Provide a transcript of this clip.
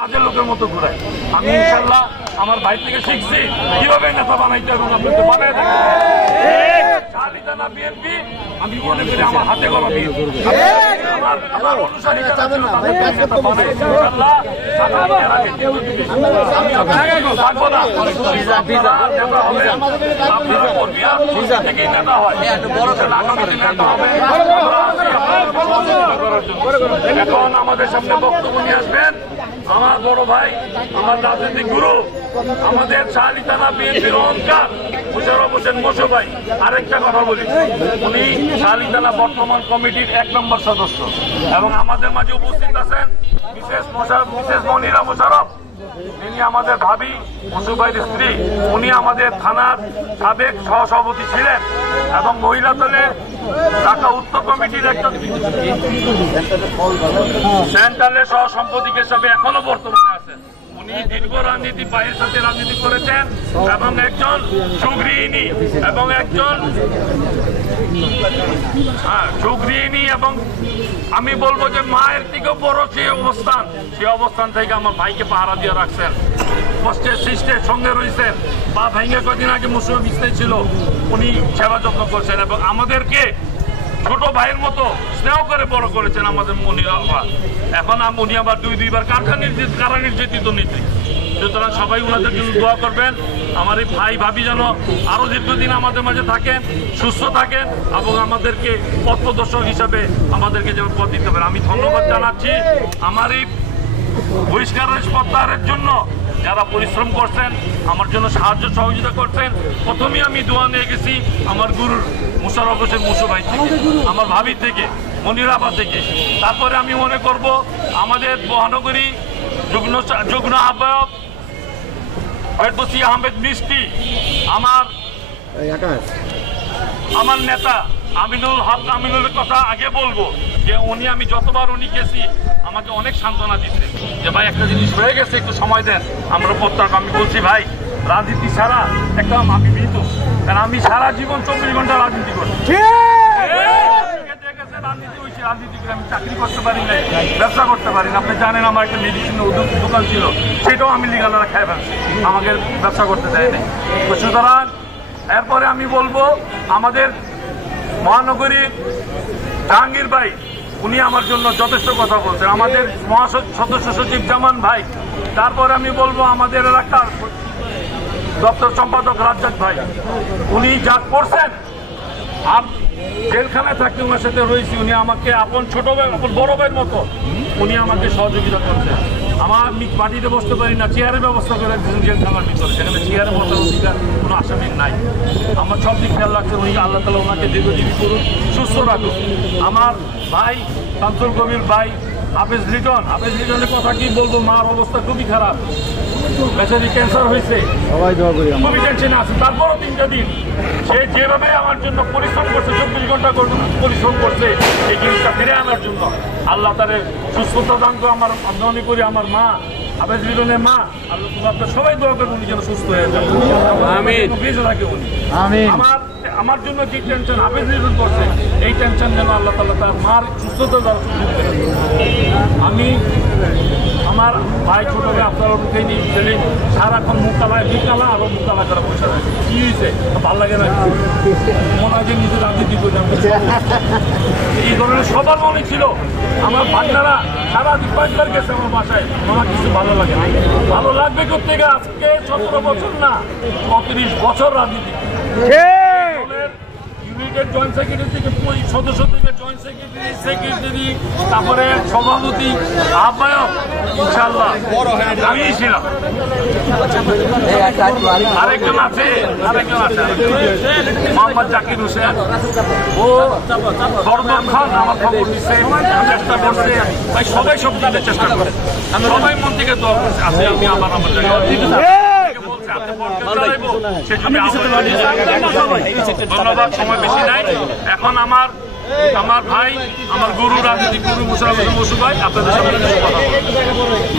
কাজের লোকের মতো ঘুরাই। আমি ইনশাল্লাহ আমার ভাই থেকে শিখছি কিভাবে নেতা বানাইতে এবং আপনাকে বানাই থানা বিএনপি আমি মনে করি আমার হাতে করা আমার অনুসারী নেতা হয় এখন আমাদের সামনে বক্তব্য নিয়ে আসবেন আমার বড় ভাই, আমার রাজনৈতিক গুরু, আমাদের শাহলী থানা বিএনপির অহংকার মোশাররফ হোসেন মোশু ভাই। আরেকটা কথা বলি, উনি শাহলী থানা বর্তমান কমিটির 1 নম্বর সদস্য এবং আমাদের মাঝে উপস্থিত আছেন মিসেস মনিরা মোশাররফ, তিনি আমাদের ভাবি মোশু ভাইয়ের স্ত্রী। উনি আমাদের থানার সাবেক সহসভাপতি ছিলেন এবং মহিলা দলের ঢাকা উত্তর কমিটির একজন সেন্ট্রালের সহ সম্পাদক হিসাবে এখনো বর্তমানে আছেন। উনি দীর্ঘ রাজনীতি ভাইয়ের সাথে রাজনীতি করেছেন এবং একজন সুগৃহিণী এবং এবং আমি বলবো যে মায়ের থেকেও বড় যে অবস্থান থেকে আমার ভাইকে পাহারা দিয়ে রাখছেন, কষ্টের সৃষ্টির সঙ্গে রয়েছেন। বা ভাইকে কদিন আগে মুসলিম ইসলাম ছিল, উনি সেবা যত্ন করছেন এবং আমাদেরকে ছোট ভাইয়ের মতো স্নেহ করে বড় করেছেন আমাদের মনিরা। এখন উনি আবার দুইবার কারা নির্যাতিত নীতি। সুতরাং সবাই ওনাদের জন্য দোয়া করবেন। আমার এই ভাই ভাবি যেন আরো দীর্ঘদিন আমাদের মাঝে থাকেন, সুস্থ থাকেন এবং আমাদেরকে পথ প্রদর্শক হিসাবে আমাদেরকে যেন পথ দিতে পারে। আমি ধন্যবাদ জানাচ্ছি আমার এই বহিষ্কার প্রত্যাহারের জন্য যারা পরিশ্রম করছেন, আমার জন্য সাহায্য সহযোগিতা করছেন। প্রথমেই আমি দোয়া নিয়ে গেছি আমার গুরুর মোশাররফ হোসেন মোশু ভাই থেকে, আমার ভাবি থেকে, মনিরাবা থেকে। তারপরে আমি মনে করব আমাদের মহানগরী যুগ্ম আহ্বায়ক ফেরদৌসী আহমেদ মিষ্টি, আমার নেতা আমিনুলের কথা আগে বলবো যে আমি যতবার গেছি আমাকে অনেক সান্ত্বনা দিচ্ছে যে ভাই একটা জিনিস হয়ে গেছে, একটু সময় দেন, আমরা প্রত্যাশা। আমি বলছি ভাই রাজনীতি ছাড়া একটা আমি ভীত, কারণ আমি সারা জীবন 24 ঘন্টা রাজনীতি করি। রাজনীতি করে আমি চাকরি করতে পারি না, ব্যবসা করতে পারি না। আপনি জানেন আমার একটা মেডিসিনের দোকান ছিল, সেটাও আমি লিগালরা খেয়ে ফেলছি, আমাকে ব্যবসা করতে দেয় নাই। সুতরাং এরপরে আমি বলবো আমাদের মহানগরীর জাহাঙ্গীর ভাই, উনি আমার জন্য যথেষ্ট কথা বলছেন। আমাদের সদস্য সচিব জামান ভাই, তারপরে আমি বলবো আমাদের এলাকার দপ্তর সম্পাদক রাজ্জাক ভাই, উনি যা করছেন আর জেলখানায় থাকতে ওনার সাথে রয়েছি, উনি আমাকে আপন ছোট ভাই আপন বড় ভাইয়ের মতো উনি আমাকে সহযোগিতা করছেন। আমার মাটিতে বসতে পারি না, চেয়ারের ব্যবস্থা করে জেলখানার ভিতরে, সেখানে চেয়ারে বসার অধিকার কোনো আসামির নাই। আমার সব দিক খেয়াল রাখছেন উনি, আল্লাহ তাআলা ওনাকে দীর্ঘজীবী করুন, সুস্থ রাখুন। আমার ভাই শামসুল কবির ভাই হাফেজ লিটনের কথা কি বলবো, মার অবস্থা খুবই খারাপ, বেচারি ক্যান্সার হয়েছে, খুবই টেনশনে আছে। তারপরও 3টা দিন সে যেভাবে আমার জন্য পরিশ্রম করছে, 24 ঘন্টা পরিশ্রম করছে এই জিনিসটা ফিরে আনার জন্য, আল্লাহ তার সুস্থতা দান করে। আমি মনে করি আমার মা হাফেজ লিটনের মা, আল্লাহ সবাই দোয়া করবেন উনি যেন সুস্থ হয়ে যান, বেঁচে থাকে উনি। আমার জন্য যে টেনশন হাফেজ লিটন করছে, এই টেনশন যেন আল্লাহ তাআলা তার মার সুস্থতা দেওয়ার সুযোগ করে। আমি আমার ভাই ছোট ভাই আপনার মুখে নিয়ে ছেলে সারাক্ষণ মুক্তালায় বিকালা আরো মুক্তালা করে বসে থাকে, কি হয়েছে ভালো লাগে না, মনে হয় যে নিজের রাজনীতি করে এই ধরনের সবার মনে ছিল। আমার ভান্ডারা সারা দিকবার গেছে আমার বাসায়, আমার কিছু ভালো লাগে না। ভালো লাগবে করতে গিয়ে আজকে 17 বছর না 35 বছর রাজনীতি, জয়েন্ট সেক্রেটারি থেকে সদস্য থেকে জয়েন্ট সেক্রেটারি, তারপরে সভাপতি, আহ্বায়ক, ইনশাল্লাহ আমি ছিলাম। আরেকজন আছে মোহাম্মদ জাকির হোসেন, ও বরদন খান আমার খবর দিচ্ছে, চেষ্টা করছে, ভাই সবাই সব দিতে চেষ্টা করে, সবাই মন থেকে দোয়া করছে। আছে আমি আমার ধন্যবাদ, সময় বেশি নাই। এখন আমার ভাই, আমার গুরু, রাজনীতি গুরু মোশাররফ হোসেন মোশু ভাই আপনাদের সামনে কথা বলবেন।